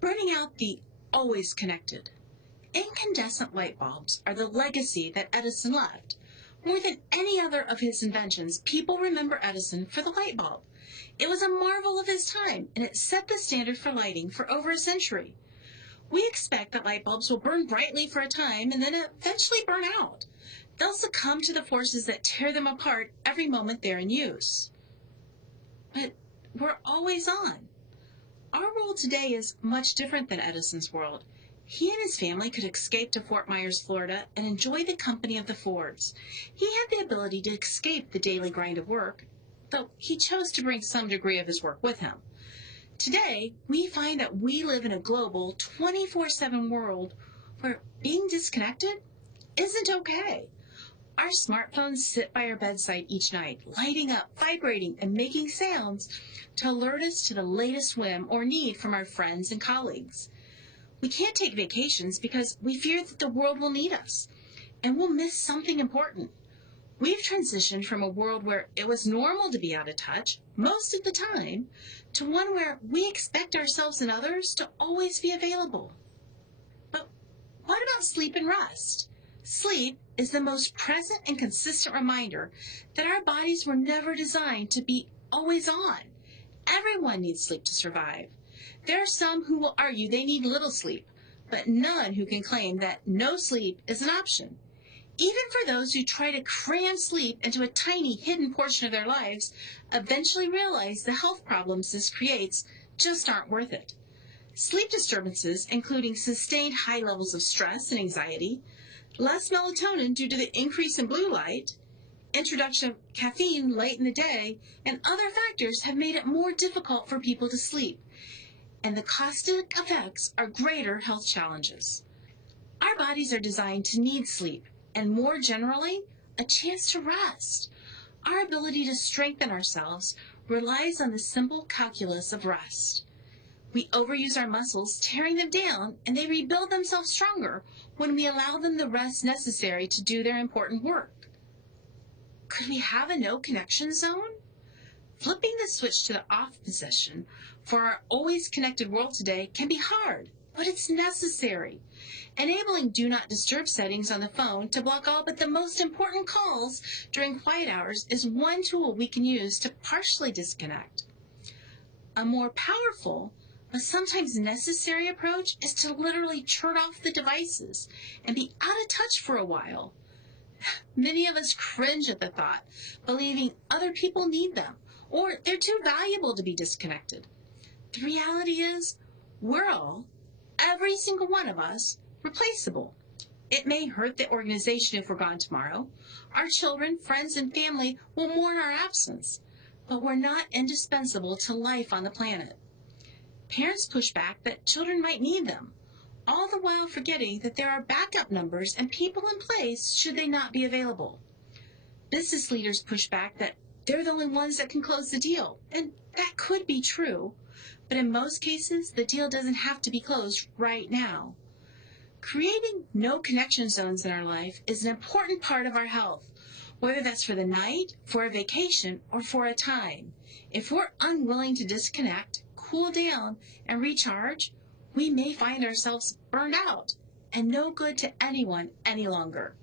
Burning out the always connected. Incandescent light bulbs are the legacy that Edison left. More than any other of his inventions, people remember Edison for the light bulb. It was a marvel of his time, and it set the standard for lighting for over a century. We expect that light bulbs will burn brightly for a time and then eventually burn out. They'll succumb to the forces that tear them apart every moment they're in use. But we're always on. Our world today is much different than Edison's world. He and his family could escape to Fort Myers, Florida, and enjoy the company of the Fords. He had the ability to escape the daily grind of work, though he chose to bring some degree of his work with him. Today, we find that we live in a global 24/7 world where being disconnected isn't okay. Our smartphones sit by our bedside each night, lighting up, vibrating, and making sounds to alert us to the latest whim or need from our friends and colleagues. We can't take vacations because we fear that the world will need us, and we'll miss something important. We've transitioned from a world where it was normal to be out of touch most of the time to one where we expect ourselves and others to always be available. But what about sleep and rest? Sleep is the most present and consistent reminder that our bodies were never designed to be always on. Everyone needs sleep to survive. There are some who will argue they need little sleep, but none who can claim that no sleep is an option. Even for those who try to cram sleep into a tiny hidden portion of their lives, eventually realize the health problems this creates just aren't worth it. Sleep disturbances, including sustained high levels of stress and anxiety, less melatonin due to the increase in blue light, introduction of caffeine late in the day, and other factors have made it more difficult for people to sleep, and the caustic effects are greater health challenges. Our bodies are designed to need sleep, and more generally, a chance to rest. Our ability to strengthen ourselves relies on the simple calculus of rest. We overuse our muscles, tearing them down, and they rebuild themselves stronger when we allow them the rest necessary to do their important work. Could we have a no connection zone? Flipping the switch to the off position for our always connected world today can be hard, but it's necessary. Enabling do not disturb settings on the phone to block all but the most important calls during quiet hours is one tool we can use to partially disconnect. A more powerful, but sometimes necessary approach is to literally turn off the devices and be out of touch for a while. Many of us cringe at the thought, believing other people need them, or they're too valuable to be disconnected. The reality is, we're all, every single one of us, replaceable. It may hurt the organization if we're gone tomorrow. Our children, friends, and family will mourn our absence, but we're not indispensable to life on the planet. Parents push back that children might need them, all the while forgetting that there are backup numbers and people in place should they not be available. Business leaders push back that they're the only ones that can close the deal, and that could be true, but in most cases, the deal doesn't have to be closed right now. Creating no connection zones in our life is an important part of our health, whether that's for the night, for a vacation, or for a time. If we're unwilling to disconnect, cool down, and recharge, we may find ourselves burned out and no good to anyone any longer.